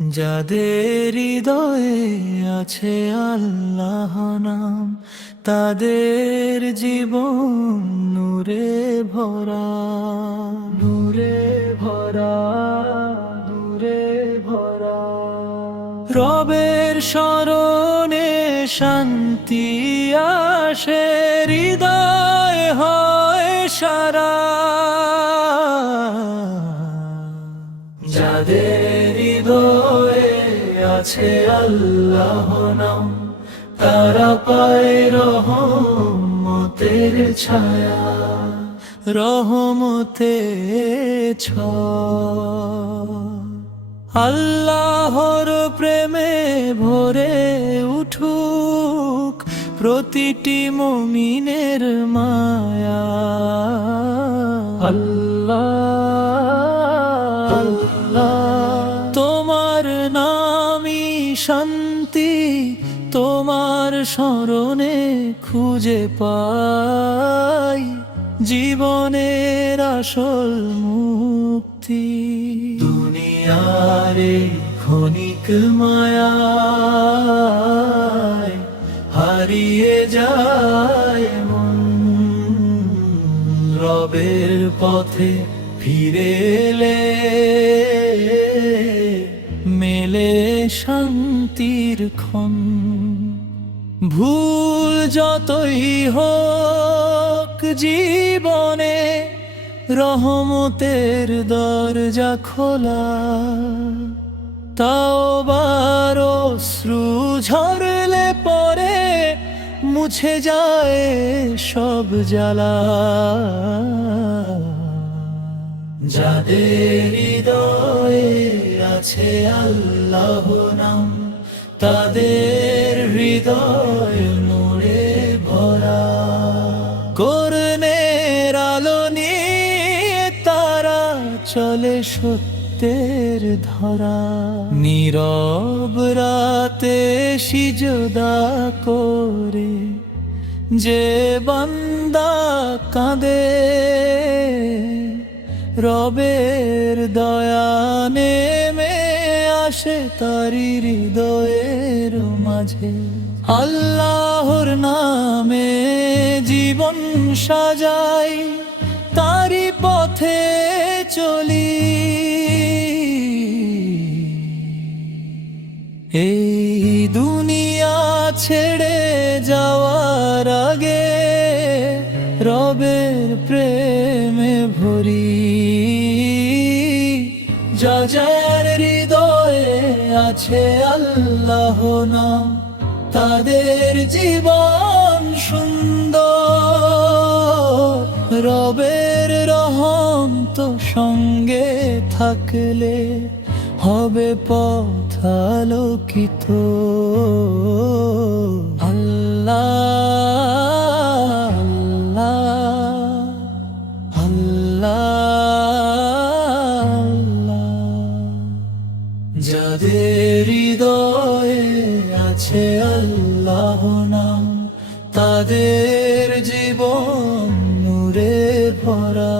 যাদের হৃদয়ে আছে আল্লাহ নাম, তাদের জীবন নূরে ভরা, নূরে ভরা, নূরে ভরা। রবের স্মরণে শান্তি আসে, হৃদয় হয় সারা। যাদের হৃদয়ে আছে আল্লাহ নাম, তারা পায় রহমতের ছায়া, রহমতের ছায়া। আল্লাহর প্রেমে ভরে উঠুক প্রতিটি মুমিনের মায়া। আল্লাহ, তোমার নামই শান্তি, তোমার স্মরণে খুঁজে পাই জীবনের আসল মুক্তি। দুনিয়ারে ক্ষণিক মায়ায় হারিয়ে যায় মন, রবের পথে ফিরে এলে মেলে শান্তির ক্ষণ। ভুল যতই হোক জীবনে, রহমতের দরজা খোলা। তাওবার অশ্রু ঝরলে পরে মুছে যায় সব জ্বালা। যাদের হৃদয়ে আছে আল্লাহ নাম, তাদের হৃদয় নূরে ভরা। করুণের আলো নিয়ে তারা চলে সত্যের ধরা। নীরব রাতে সিজদা করে যে বান্দা কাঁদে, রবের দয়া নেমে আসে তারি হৃদয়ের মাঝে। আল্লাহর নামে জীবন সাজাই, তারি পথে চলি। এই দুনিয়া ছেড়ে যাওয়ার আগে রবের প্রেমে ভরি। যার হৃদয়ে আছে আল্লাহ নাম, তাদের জীবন সুন্দর। রবের রহম তো সঙ্গে থাকলে হবে পথ আলোকিত। আল্লাহ, আল্লাহ, আল্লাহ। যাদের হৃদয়ে আছে আল্লাহ নাম, তাদের জীবন নূরে ভরা।